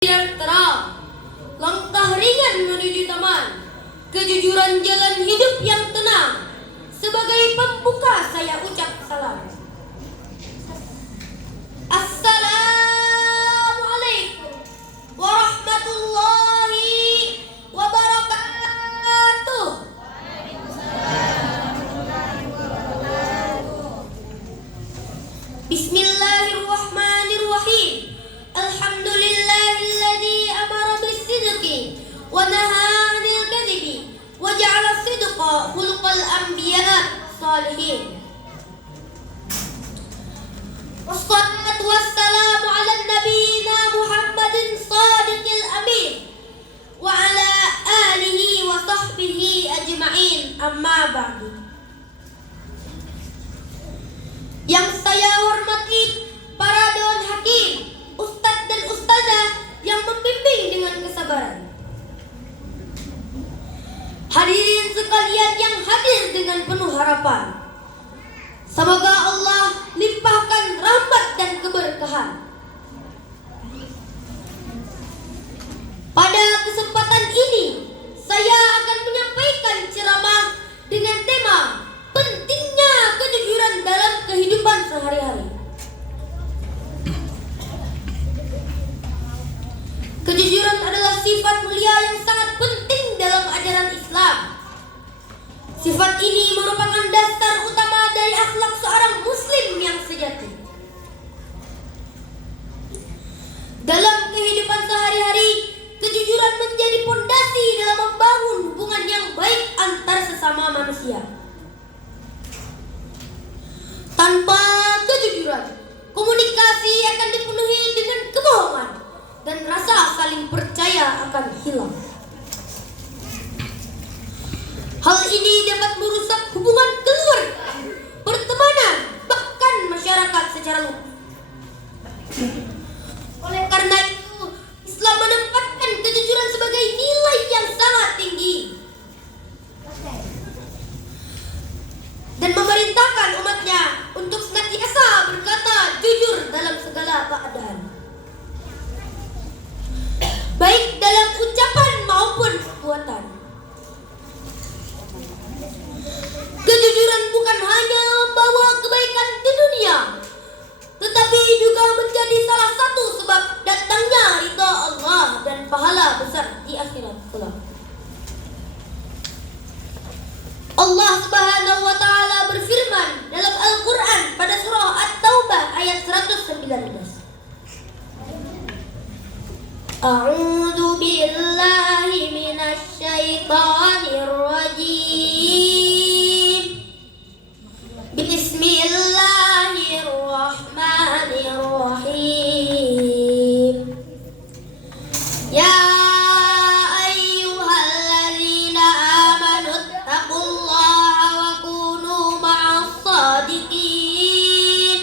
Sinar terang, langkah ringan menuju taman, kejujuran jalan hidup yang tenang. Sebagai pembuka saya ucap salam. Assalamualaikum warahmatullahi wabarakatuh. Bismillahirrahmanirrahim. Alhamdulillahilladzi amara bis-sidqi wa nahaa 'anil kadhibi wa ja'ala as-sidqa khuluqal anbiya' shalihin. Wassalatu wassalamu 'ala nabiyyina Muhammadin shadiqil amin wa 'ala alihi wa sahbihi ajma'in, amma ba'du. Yang saya hormati para dewan hakim, ustadz dan ustazah yang membimbing dengan kesabaran. Hadirin sekalian yang hadir dengan penuh harapan. Semoga Allah limpahkan rahmat dan keberkahan. Pada kesempatan ini, saya akan menyampaikan ceramah dengan tema pentingnya kejujuran dalam kehidupan sehari-hari. Kejujuran adalah sifat mulia yang sangat penting dalam ajaran Islam. Sifat ini merupakan dasar utama dari akhlak seorang muslim yang sejati. Dalam kehidupan sehari-hari, kejujuran menjadi fondasi dalam membangun hubungan yang baik antar sesama manusia. Tanpa kejujuran, komunikasi akan dipenuhi dengan kebohongan dan rasa saling percaya akan hilang. Hal ini dapat merusak hubungan keluarga, pertemanan, bahkan masyarakat secara luas. Oleh karena itu, Islam menempatkan kejujuran sebagai nilai yang sangat tinggi dan memerintahkan umatnya untuk senantiasa berkata jujur dalam segala keadaan, baik dalam ucapan maupun perbuatan. Kejujuran bukan hanya membawa kebaikan di dunia, tetapi juga menjadi salah satu sebab datangnya ridha Allah dan pahala besar di akhirat kelak. Allah Subhanahu wa taala berfirman dalam Al-Qur'an pada surah At-Taubah ayat 119. A'udzu billahi minasy syaithanir rajim. Bismillahirrahmanirrahim. Ya ayyuhalladzina amanu taqullaha wa kunu ma'as shadiqin.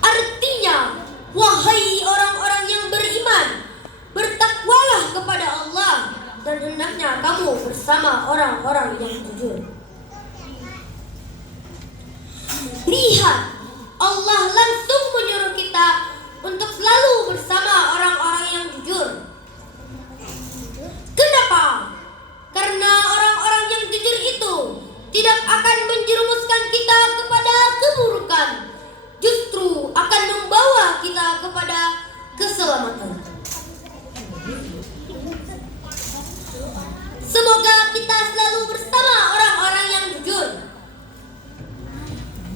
Artinya, wahai orang-orang yang beriman, bertakwalah kepada Allah dan hendaknya kamu bersama orang-orang yang jujur. Lihat, Allah langsung menyuruh kita untuk selalu bersama orang-orang yang jujur. Kenapa? Karena orang-orang yang jujur itu tidak akan menjerumuskan kita kepada keburukan, justru akan membawa kita kepada keselamatan. Semoga kita selalu bersama orang-orang yang jujur.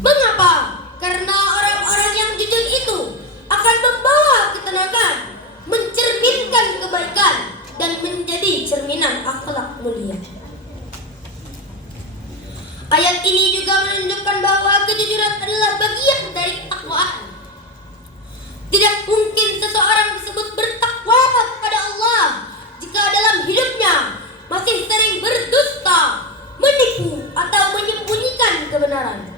Mengapa? Karena orang-orang yang jujur itu akan membawa ketenangan, mencerminkan kebaikan, dan menjadi cerminan akhlak mulia. Ayat ini juga menunjukkan bahwa kejujuran adalah bagian dari takwaan. Tidak mungkin seseorang disebut bertakwa kepada Allah jika dalam hidupnya masih sering berdusta, menipu, atau menyembunyikan kebenaran.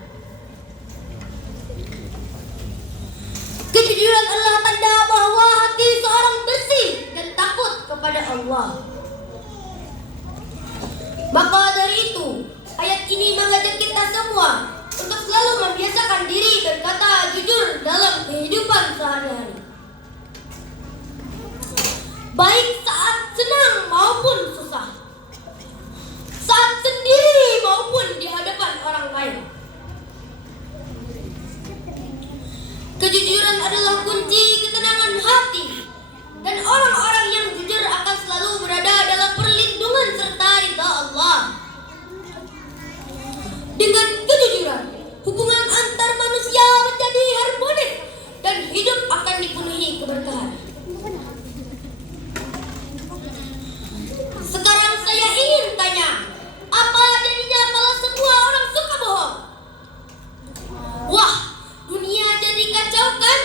Kejujuran adalah tanda bahwa hati seorang bersih dan takut kepada Allah. Maka dari itu, ayat ini mengajak kita semua untuk selalu membiasakan diri berkata jujur dalam kehidupan sehari-hari. baik saat senang maupun susah, saat sendiri maupun di hadapan orang lain. Kejujuran adalah kunci ketenangan hati, dan orang-orang yang jujur akan selalu berada dalam perlindungan serta ridha Allah. Dengan kejujuran, hubungan antar manusia menjadi harmonis dan hidup akan dipenuhi keberkahan. Sekarang saya ingin tanya, apa jadinya kalau semua orang suka bohong? Wah, dunia jadi kacau kan?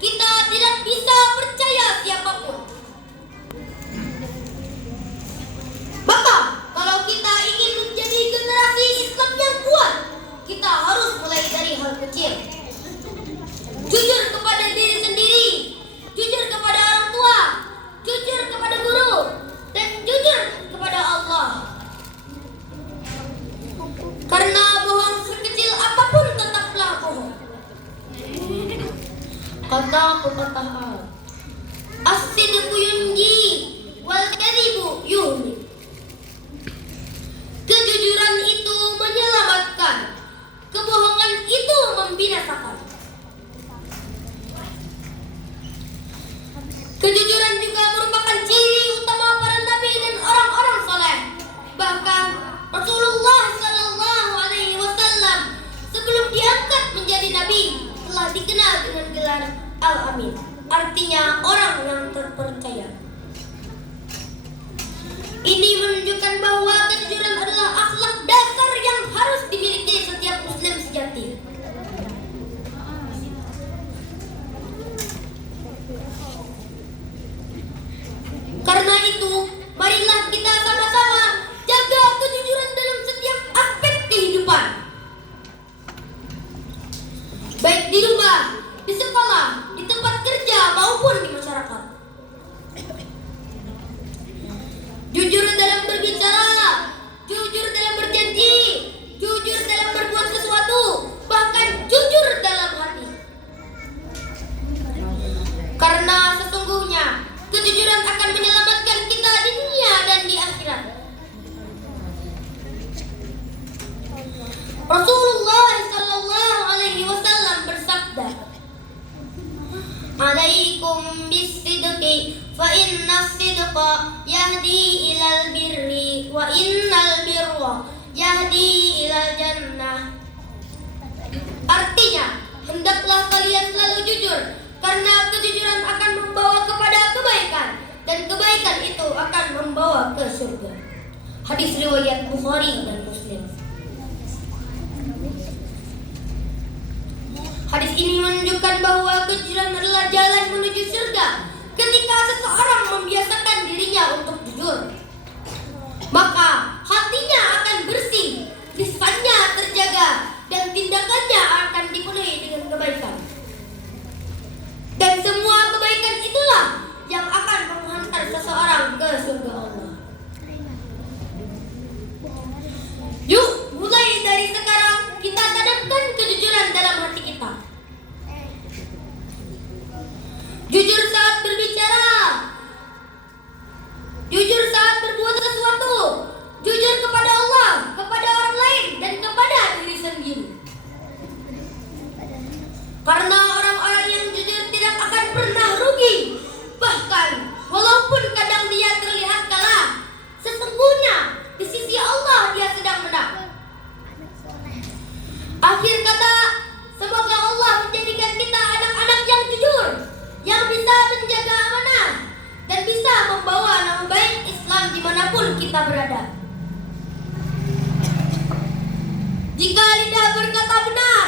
Kita tidak bisa percaya siapapun. Maka, kalau kita ingin menjadi generasi Islam yang kuat, kita harus mulai dari hal kecil. Jujur kepada diri sendiri, jujur kepada orang tua, jujur kepada guru, dan jujur kepada Allah. Karena bohong sekecil apapun tetaplah bohong. Kata pepatah Arab, as-sidqu yunji wal kadhibu yuhlik. Kejujuran itu menyelamatkan, kebohongan itu membinasakan. Kejujuran juga merupakan ciri utama para nabi dan orang-orang saleh. Bahkan Rasulullah sallallahu alaihi wasallam sebelum diangkat menjadi nabi telah dikenal dengan gelar Al-Amin, artinya orang yang terpercaya. Ini menunjukkan bahwa kejujuran adalah akhlak dasar yang harus dimiliki setiap muslim sejati. Karena itu, marilah kita sama-sama jaga kejujuran dalam setiap aspek kehidupan. Baik di rumah, di sekolah, di tempat kerja maupun di masyarakat. Jujur dalam berbicara, jujur dalam berjanji, jujur dalam berbuat sesuatu, bahkan jujur dalam hati. Karena sesungguhnya kejujuran akan menyelamatkan kita di dunia dan di akhirat. Rasulullah sallallahu alaihi wasallam bersabda, "Alaikum bis-sidqi fa inna as-sidqa yahdi ilal birri wa innal birra yahdi ilal jannah." Artinya, hendaklah kalian selalu jujur, karena kejujuran akan membawa kepada kebaikan, dan kebaikan itu akan membawa ke surga. Hadis riwayat Bukhari dan Muslim. Hadis ini menunjukkan bahwa kejujuran adalah jalan menuju surga. Ketika seseorang membiasakan dirinya untuk jujur, maka hatinya akan bersih, lisannya terjaga, dan tindakannya akan dipenuhi dengan kebaikan. Dan semua kebaikan itulah yang akan menghantar seseorang ke surga Allah. Yuk, mulai dari sekarang kita tanamkan kejujuran dalam hati kita. Jujur saat berbicara, jujur saat berbuat sesuatu, jujur kepada Allah, kepada orang lain, dan kepada diri sendiri. Karena orang-orang yang jujur tidak akan pernah rugi. Bahkan walaupun kadang dia terlihat kalah, sesungguhnya di sisi Allah dia sedang menang. Akhir kata, semoga Allah menjadikan kita anak-anak yang jujur, yang bisa menjaga amanah, dan bisa membawa nama baik Islam dimanapun kita berada. Jika lidah berkata benar,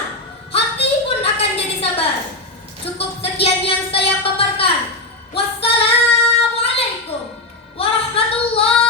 hati pun akan jadi sabar. Cukup sekian yang saya paparkan. Wassalamualaikum warahmatullahi